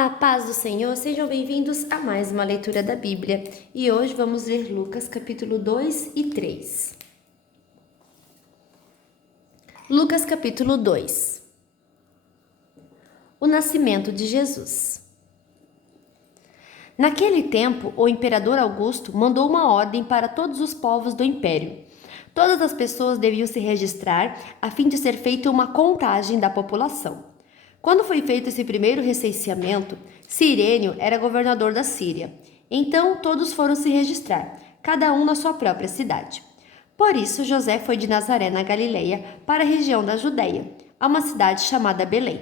A paz do Senhor, sejam bem-vindos a mais uma leitura da Bíblia. E hoje vamos ler Lucas capítulo 2 e 3. Lucas capítulo 2. O nascimento de Jesus. Naquele tempo, o imperador Augusto mandou uma ordem para todos os povos do império. Todas as pessoas deviam se registrar a fim de ser feita uma contagem da população. Quando foi feito esse primeiro recenseamento, Cirênio era governador da Síria. Então todos foram se registrar, cada um na sua própria cidade. Por isso José foi de Nazaré, na Galileia, para a região da Judeia, a uma cidade chamada Belém,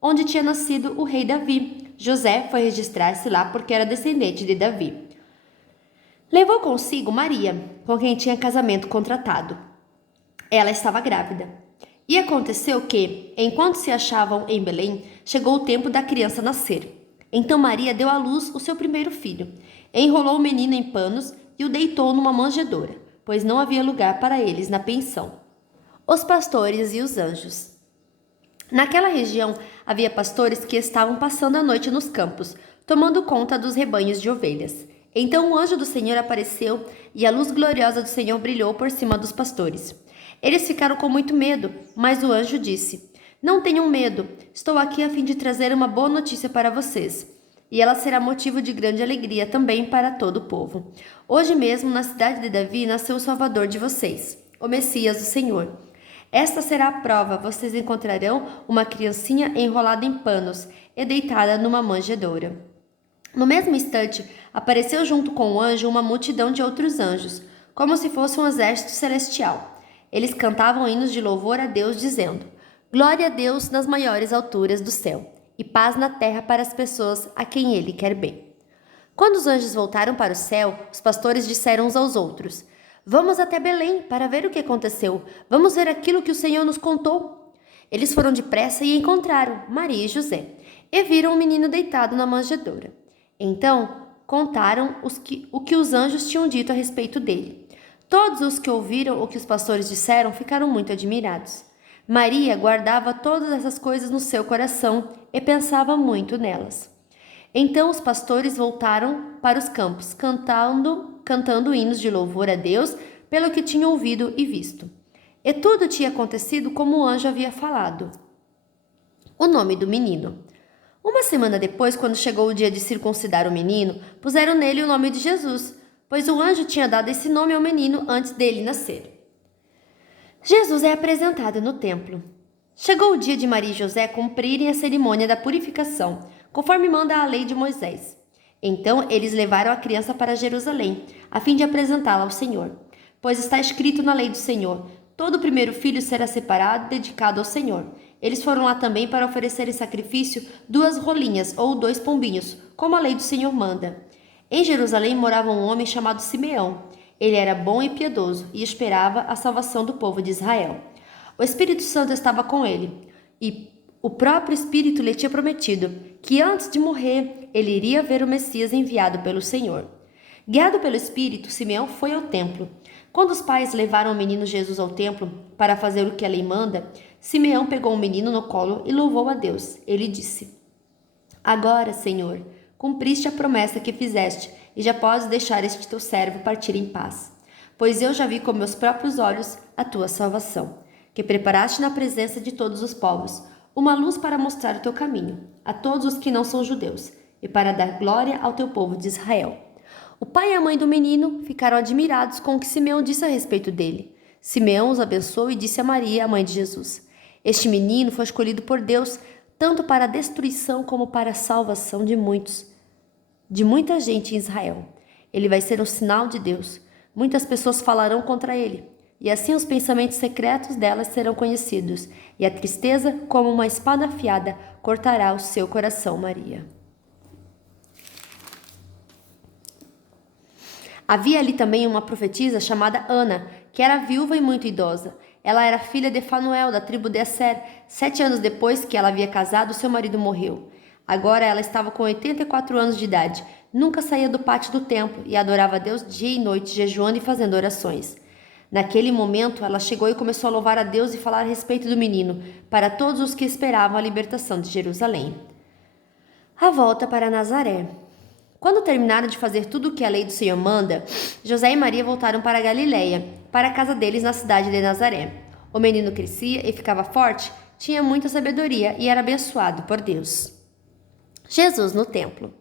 onde tinha nascido o rei Davi. José foi registrar-se lá porque era descendente de Davi. Levou consigo Maria, com quem tinha casamento contratado. Ela estava grávida. E aconteceu que, enquanto se achavam em Belém, chegou o tempo da criança nascer. Então Maria deu à luz o seu primeiro filho, enrolou o menino em panos e o deitou numa manjedoura, pois não havia lugar para eles na pensão. Os pastores e os anjos. Naquela região havia pastores que estavam passando a noite nos campos, tomando conta dos rebanhos de ovelhas. Então o anjo do Senhor apareceu e a luz gloriosa do Senhor brilhou por cima dos pastores. Eles ficaram com muito medo, mas o anjo disse: "Não tenham medo, estou aqui a fim de trazer uma boa notícia para vocês. E ela será motivo de grande alegria também para todo o povo. Hoje mesmo, na cidade de Davi, nasceu o Salvador de vocês, o Messias, o Senhor. Esta será a prova: vocês encontrarão uma criancinha enrolada em panos e deitada numa manjedoura." No mesmo instante, apareceu junto com o anjo uma multidão de outros anjos, como se fosse um exército celestial. Eles cantavam hinos de louvor a Deus, dizendo: "Glória a Deus nas maiores alturas do céu, e paz na terra para as pessoas a quem Ele quer bem." Quando os anjos voltaram para o céu, os pastores disseram uns aos outros: "Vamos até Belém para ver o que aconteceu. Vamos ver aquilo que o Senhor nos contou." Eles foram depressa e encontraram Maria e José, e viram o menino deitado na manjedoura. Então contaram o que os anjos tinham dito a respeito dele. Todos os que ouviram o que os pastores disseram ficaram muito admirados. Maria guardava todas essas coisas no seu coração e pensava muito nelas. Então os pastores voltaram para os campos, cantando hinos de louvor a Deus pelo que tinham ouvido e visto. E tudo tinha acontecido como o anjo havia falado. O nome do menino. Uma semana depois, quando chegou o dia de circuncidar o menino, puseram nele o nome de Jesus, pois o anjo tinha dado esse nome ao menino antes dele nascer. Jesus é apresentado no templo. Chegou o dia de Maria e José cumprirem a cerimônia da purificação, conforme manda a lei de Moisés. Então eles levaram a criança para Jerusalém, a fim de apresentá-la ao Senhor. Pois está escrito na lei do Senhor: todo primeiro filho será separado e dedicado ao Senhor. Eles foram lá também para oferecer em sacrifício 2 rolinhas ou 2 pombinhos, como a lei do Senhor manda. Em Jerusalém morava um homem chamado Simeão. Ele era bom e piedoso e esperava a salvação do povo de Israel. O Espírito Santo estava com ele, e o próprio Espírito lhe tinha prometido que antes de morrer ele iria ver o Messias enviado pelo Senhor. Guiado pelo Espírito, Simeão foi ao templo. Quando os pais levaram o menino Jesus ao templo para fazer o que a lei manda, Simeão pegou o menino no colo e louvou a Deus. Ele disse: "Agora, Senhor, cumpriste a promessa que fizeste, e já podes deixar este teu servo partir em paz. Pois eu já vi com meus próprios olhos a tua salvação, que preparaste na presença de todos os povos, uma luz para mostrar o teu caminho a todos os que não são judeus, e para dar glória ao teu povo de Israel." O pai e a mãe do menino ficaram admirados com o que Simeão disse a respeito dele. Simeão os abençoou e disse a Maria, a mãe de Jesus: "Este menino foi escolhido por Deus tanto para a destruição como para a salvação de muita gente em Israel. Ele vai ser um sinal de Deus. Muitas pessoas falarão contra ele, e assim os pensamentos secretos delas serão conhecidos, e a tristeza, como uma espada afiada, cortará o seu coração." Maria. Havia ali também uma profetisa chamada Ana, que era viúva e muito idosa. Ela era filha de Fanuel, da tribo de Asser. 7 anos depois que ela havia casado, seu marido morreu. Agora ela estava com 84 anos de idade. Nunca saía do pátio do templo e adorava a Deus dia e noite, jejuando e fazendo orações. Naquele momento, ela chegou e começou a louvar a Deus e falar a respeito do menino, para todos os que esperavam a libertação de Jerusalém. A volta para Nazaré. Quando terminaram de fazer tudo o que a lei do Senhor manda, José e Maria voltaram para Galiléia, para a casa deles na cidade de Nazaré. O menino crescia e ficava forte, tinha muita sabedoria e era abençoado por Deus. Jesus no templo.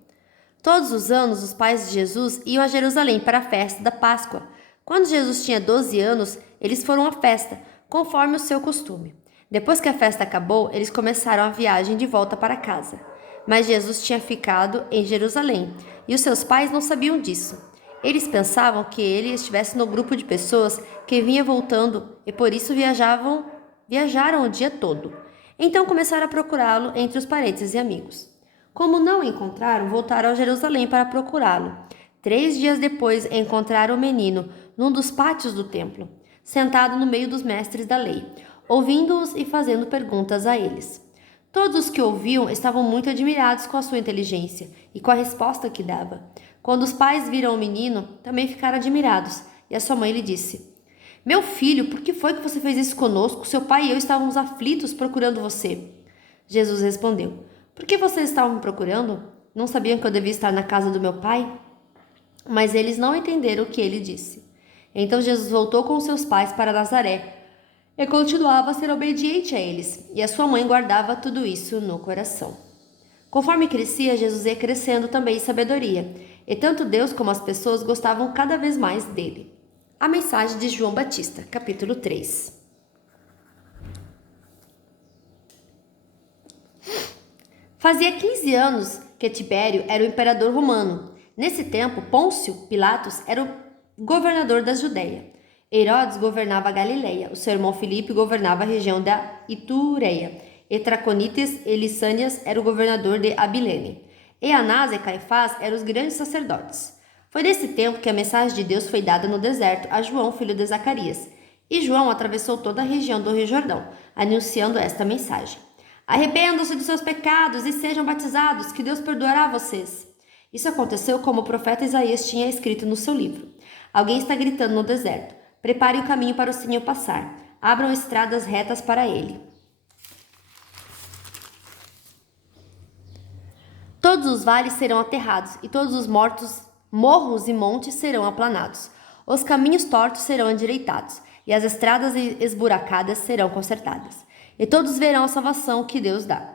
Todos os anos, os pais de Jesus iam a Jerusalém para a festa da Páscoa. Quando Jesus tinha 12 anos, eles foram à festa, conforme o seu costume. Depois que a festa acabou, eles começaram a viagem de volta para casa. Mas Jesus tinha ficado em Jerusalém, e os seus pais não sabiam disso. Eles pensavam que ele estivesse no grupo de pessoas que vinha voltando e por isso viajaram o dia todo. Então começaram a procurá-lo entre os parentes e amigos. Como não o encontraram, voltaram a Jerusalém para procurá-lo. 3 dias depois, encontraram o menino num dos pátios do templo, sentado no meio dos mestres da lei, ouvindo-os e fazendo perguntas a eles. Todos os que ouviam estavam muito admirados com a sua inteligência e com a resposta que dava. Quando os pais viram o menino, também ficaram admirados, e a sua mãe lhe disse: Meu filho, por que foi que você fez isso conosco? Seu pai e eu estávamos aflitos procurando você. Jesus respondeu: Por que vocês estavam me procurando? Não sabiam que eu devia estar na casa do meu pai? Mas eles não entenderam o que ele disse. Então Jesus voltou com seus pais para Nazaré e continuava a ser obediente a eles, e a sua mãe guardava tudo isso no coração. Conforme crescia, Jesus ia crescendo também em sabedoria, e tanto Deus como as pessoas gostavam cada vez mais dele. A mensagem de João Batista, capítulo 3. Fazia 15 anos que Tibério era o imperador romano. Nesse tempo, Pôncio Pilatos era o governador da Judéia. Herodes governava a Galiléia, o seu irmão Filipe governava a região da Itureia, e Traconites e Lissânias era o governador de Abilene. E Anás e Caifás eram os grandes sacerdotes. Foi nesse tempo que a mensagem de Deus foi dada no deserto a João, filho de Zacarias. E João atravessou toda a região do Rio Jordão, anunciando esta mensagem: Arrependam-se dos seus pecados e sejam batizados, que Deus perdoará vocês. Isso aconteceu como o profeta Isaías tinha escrito no seu livro. Alguém está gritando no deserto: Prepare o caminho para o Senhor passar. Abram estradas retas para ele. Todos os vales serão aterrados, e todos os morros e montes serão aplanados. Os caminhos tortos serão endireitados, e as estradas esburacadas serão consertadas. E todos verão a salvação que Deus dá.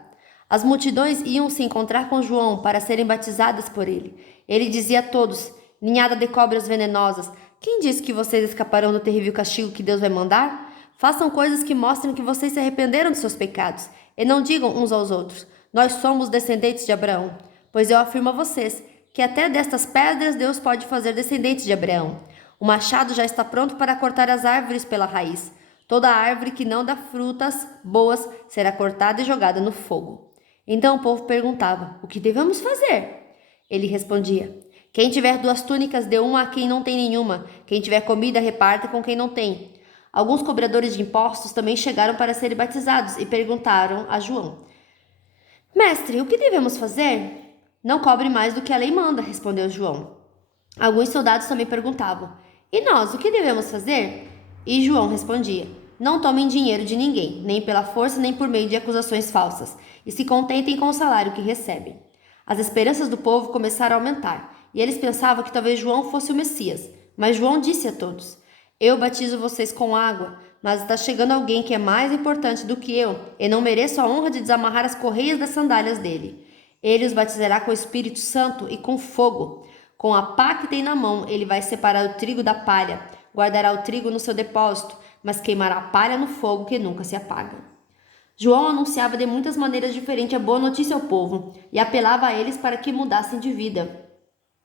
As multidões iam se encontrar com João para serem batizadas por ele. Ele dizia a todos: Ninhada de cobras venenosas, quem disse que vocês escaparão do terrível castigo que Deus vai mandar? Façam coisas que mostrem que vocês se arrependeram de seus pecados, e não digam uns aos outros: Nós somos descendentes de Abraão. Pois eu afirmo a vocês que até destas pedras Deus pode fazer descendentes de Abraão. O machado já está pronto para cortar as árvores pela raiz. Toda árvore que não dá frutas boas será cortada e jogada no fogo. Então o povo perguntava: O que devemos fazer? Ele respondia: Quem tiver 2 túnicas, dê uma a quem não tem nenhuma. Quem tiver comida, reparta com quem não tem. Alguns cobradores de impostos também chegaram para serem batizados e perguntaram a João: Mestre, o que devemos fazer? Não cobre mais do que a lei manda, respondeu João. Alguns soldados também perguntavam: E nós, o que devemos fazer? E João respondia: Não tomem dinheiro de ninguém, nem pela força nem por meio de acusações falsas, e se contentem com o salário que recebem. As esperanças do povo começaram a aumentar, e eles pensavam que talvez João fosse o Messias. Mas João disse a todos: Eu batizo vocês com água, mas está chegando alguém que é mais importante do que eu, e não mereço a honra de desamarrar as correias das sandálias dele. Ele os batizará com o Espírito Santo e com fogo. Com a pá que tem na mão, ele vai separar o trigo da palha, guardará o trigo no seu depósito, mas queimará a palha no fogo que nunca se apaga. João anunciava de muitas maneiras diferentes a boa notícia ao povo e apelava a eles para que mudassem de vida.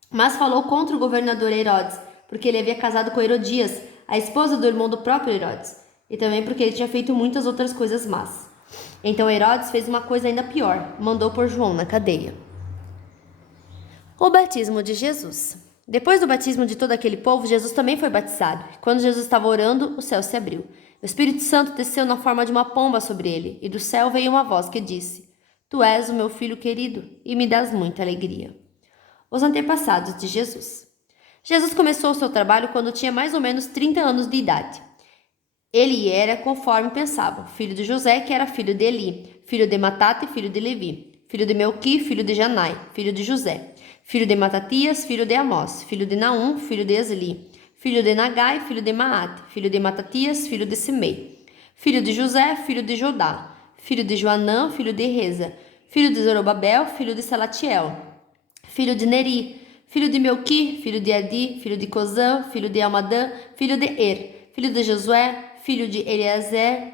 Mas falou contra o governador Herodes, porque ele havia casado com Herodias, a esposa do irmão do próprio Herodes, e também porque ele tinha feito muitas outras coisas más. Então Herodes fez uma coisa ainda pior, mandou pôr João na cadeia. O batismo de Jesus. Depois do batismo de todo aquele povo, Jesus também foi batizado. Quando Jesus estava orando, o céu se abriu. O Espírito Santo desceu na forma de uma pomba sobre ele, e do céu veio uma voz que disse: Tu és o meu filho querido, e me dás muita alegria. Os antepassados de Jesus. Jesus começou o seu trabalho quando tinha mais ou menos 30 anos de idade. Ele era, conforme pensavam, filho de José, que era filho de Eli, filho de Matate e filho de Levi, filho de Melqui, filho de Janai, filho de José, filho de Matatias, filho de Amós, filho de Naum, filho de Esli, filho de Nagai, filho de Maate, filho de Matatias, filho de Simei, filho de José, filho de Jodá, filho de Joanã, filho de Reza, filho de Zorobabel, filho de Salatiel, filho de Neri, filho de Melqui, filho de Adi, filho de Cozã, filho de Almadã, filho de filho de Josué, filho de Eliezer,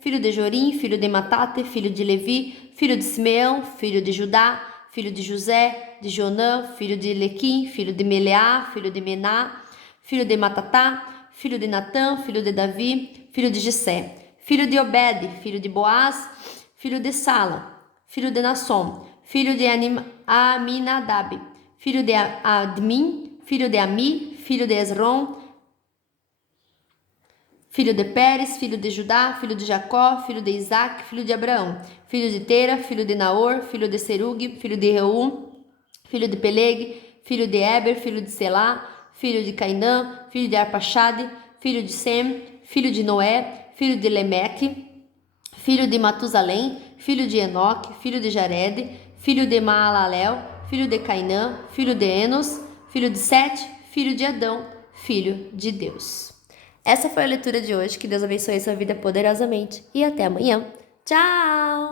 filho de Jorim, filho de Matate, filho de Levi, filho de Simeão, filho de Judá, filho de José, de Jonã, filho de Elequim, filho de Meleá, filho de Mená, filho de Matatá, filho de Natã, filho de Davi, filho de Jessé, filho de Obed, filho de Boaz, filho de Sala, filho de Nassom, filho de Aminadab, filho de Admin, filho de Ami, filho de Esrom, filho de Pérez, filho de Judá, filho de Jacó, filho de Isaac, filho de Abraão, filho de Tera, filho de Naor, filho de Serug, filho de Reum, filho de Peleg, filho de Eber, filho de Selá, filho de Cainã, filho de Arpaxade, filho de Sem, filho de Noé, filho de Lemeque, filho de Matusalém, filho de Enoque, filho de Jared, filho de Maalalel, filho de Cainã, filho de Enos, filho de Sete, filho de Adão, filho de Deus. Essa foi a leitura de hoje. Que Deus abençoe sua vida poderosamente e até amanhã. Tchau!